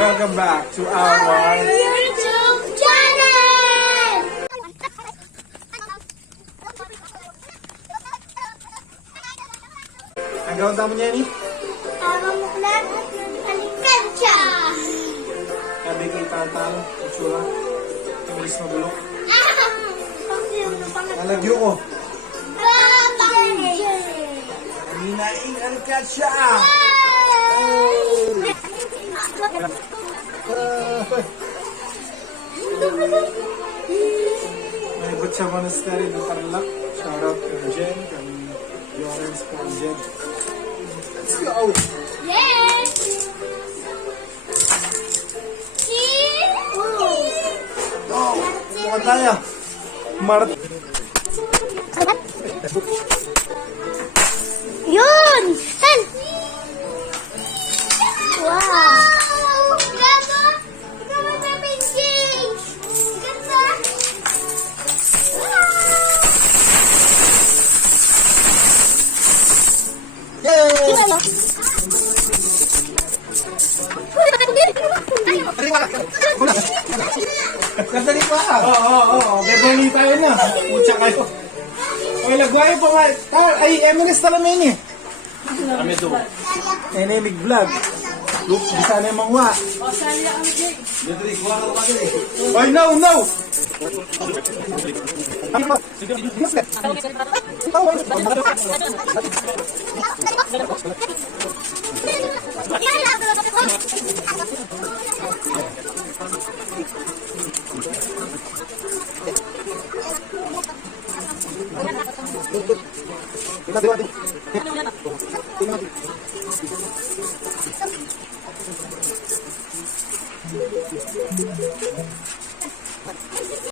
Welcome back to our YouTube channel! Ang gawin tamo niya ni? Para muklat at halikan siya! Sabi kay Tantal, itsura. Kamilis na bulok. Nalagyo ko. Minaing angkat siya! May Butcha Monastery ng Tarlac. Shoutout kay Jen, kay Yorens kay Jen. Let's go! Yes! Oh, mukhang tayo. Marat. Yun! Tan! Wow! Ganda! Ganda na painting! Ganda! Yay! Sandali pa. Oo. Bebeli tayo na. Pucha kayo. Ay, lagwayo pa nga. Ay, Emilis talamin eh. Kami doon. Enemig vlog. Look, bisa na yung mangwa. Ay, no!